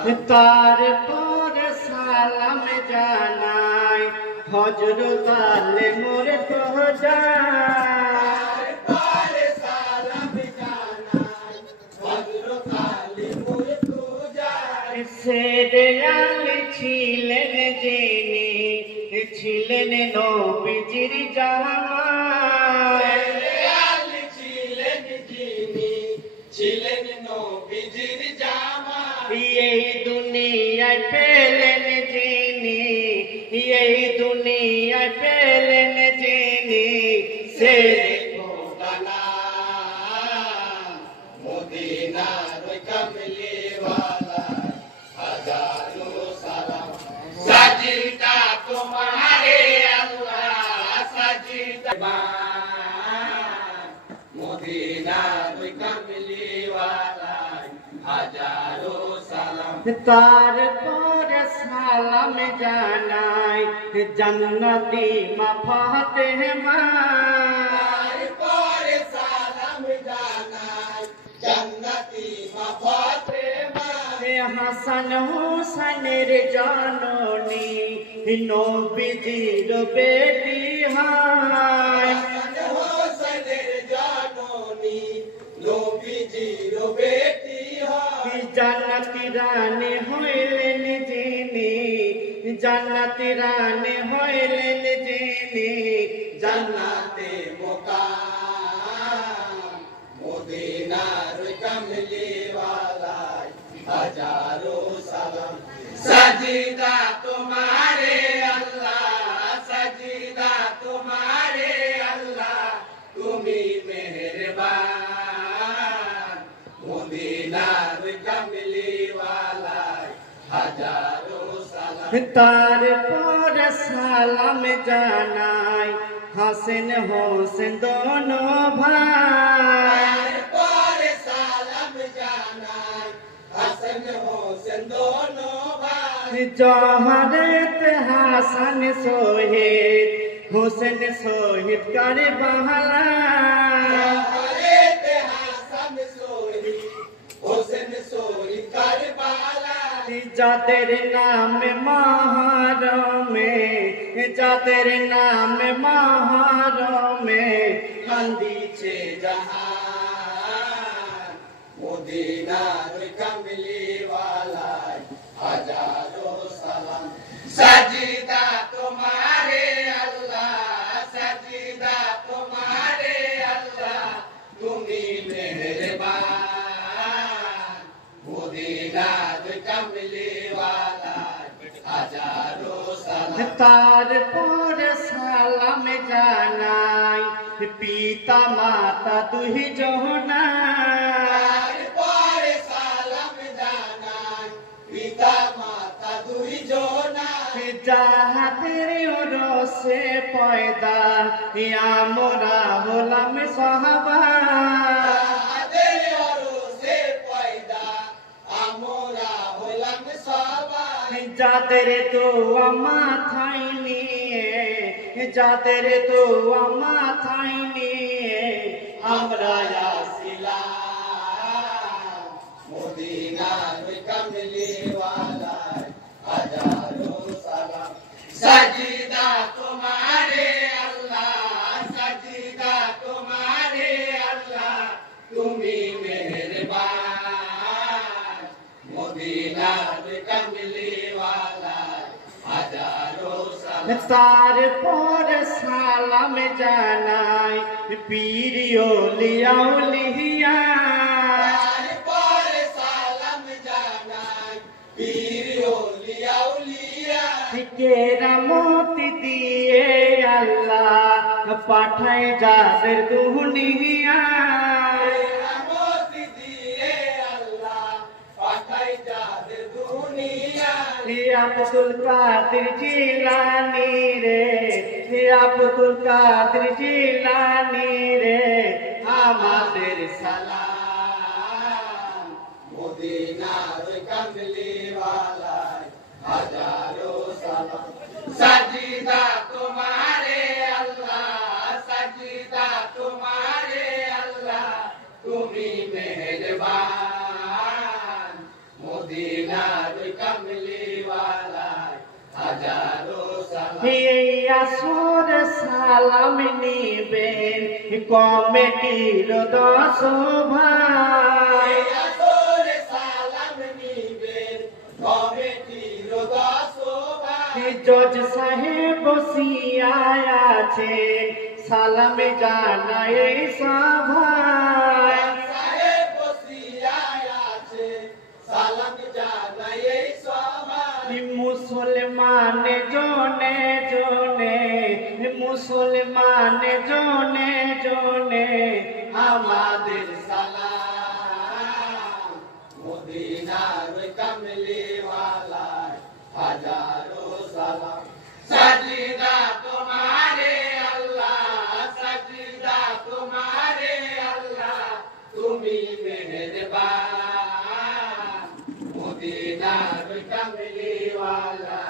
তারপরে সালাম জানাই হযরত আলী মোর তো যায় তারপরে সালাম জানাই হযরত আলী মোর তো যায় সেরে আলী ছিলেন যিনি ছিলেন নবীজির জামাই আলী ছিলেন যিনি ছিলেন নবীজির জামাই এই দুনিয়ায় পেলেন যিনি এই দুনিয়ায় পেলেন যিনি সে খোদানা মদিনার কমলি वाला हजारों सलाम सजदा तुम्हारे अल्लाह सजदा मदीनार कमली वाला हजारों सलाम তারপরে সালাম জানাই জান্নাতি মা ফাতেমা তারপরে সালাম জানাই জান্নাতি মা ফাতেমা হাসান হুসাইনের জননী নবীজির বেটি হয় হাসান হোসেনের জননী নবীজির বেটি হয় জান্নাতি রানী হইলেন যিনি জান্নাতি রানী হইলেন যিনি জান্নাতে মুকাম মদিনার কমলি वाला हजारों सलाम सजदा तुम्हारे अल्लाह सजदा तुम्हारे अल्लाह तुम्ही मेहरबान मदीनार कमली वाला हजारों सलाम তারপরে সালাম জানাই হাসেন হোসেন দোনো ভাই তারপরে সালাম জানাই হাসান হোসেন দোনো ভাই জহরত হাসান শহীদ হোসেন শহীদ কারবালা হযরত হাসান শহীদ হোসেন শহীদ কারবালা যাদের নামে মহরমে যাদের নামে মহরমে কান্দিছে জাহান মদিনার কমলি वाला हजारों सलाम सजदा तुम्हारे अल्लाह सजदा तुम्हारे अल्लाह तुम्ही मेहरबान मदीनार कमली वाला हजारों सलाम তারপরে সালাম জানাই পিতা মাতা দুই জনাই তারপরে সালাম জানাই পিতা মাতা দুই জনাই যাহাদের ওরসে পয়দা আমরা হলাম সাহাবা যাদের ওরসে পয়দা আমরা হলাম সবাই যাদের দোয়া মাথায় নিয়ে যাদের দোয়া মাথায় নিয়ে আমরা আসিলাম মদিনার কমলি वाला हजारों सलाम सजदा तुम्हारे अल्लाह सजदा तुम्हारे अल्लाह तुम्ही मेहरबान मदीनार कमली वाला हजारों सलाम তারপরে সালাম জানাই পীর ওলিয়া উলিয়া তারপরে সালাম জানাই পীর ওলিয়া উলিয়া কেরামতি দিয়ে আল্লাহ পাঠায় যাদের দুনিয়া কেরামতি দিয়ে আল্লাহ পাঠায় যাদের দুনিয়া আব্দুল কাদের জিলানী রে আব্দুল কাদের জিলানী রে আমাদের সালাম মদিনার কমলি वाला हजारों सलाम सजदा तुम्हारे अल्लाह सजदा तुम्हारे अल्लाह तुम्ही मेहरबान मदीनार এই আসর সালাম নিবেন কমিটির 10 ভাই, জজ সাহেব বসিয়া আছে সালাম জানাই সভায়, মুসলমান জনে জনে, মুসলমান জনে জনে আমাদের সালাম মদিনার কমলি ওয়ালা হাজারো সালাম সাজিদা তোমারে আল্লাহ সাজিদা তোমারে আল্লাহ তুমি মেহেরবান মদিনার কমলি ওয়ালা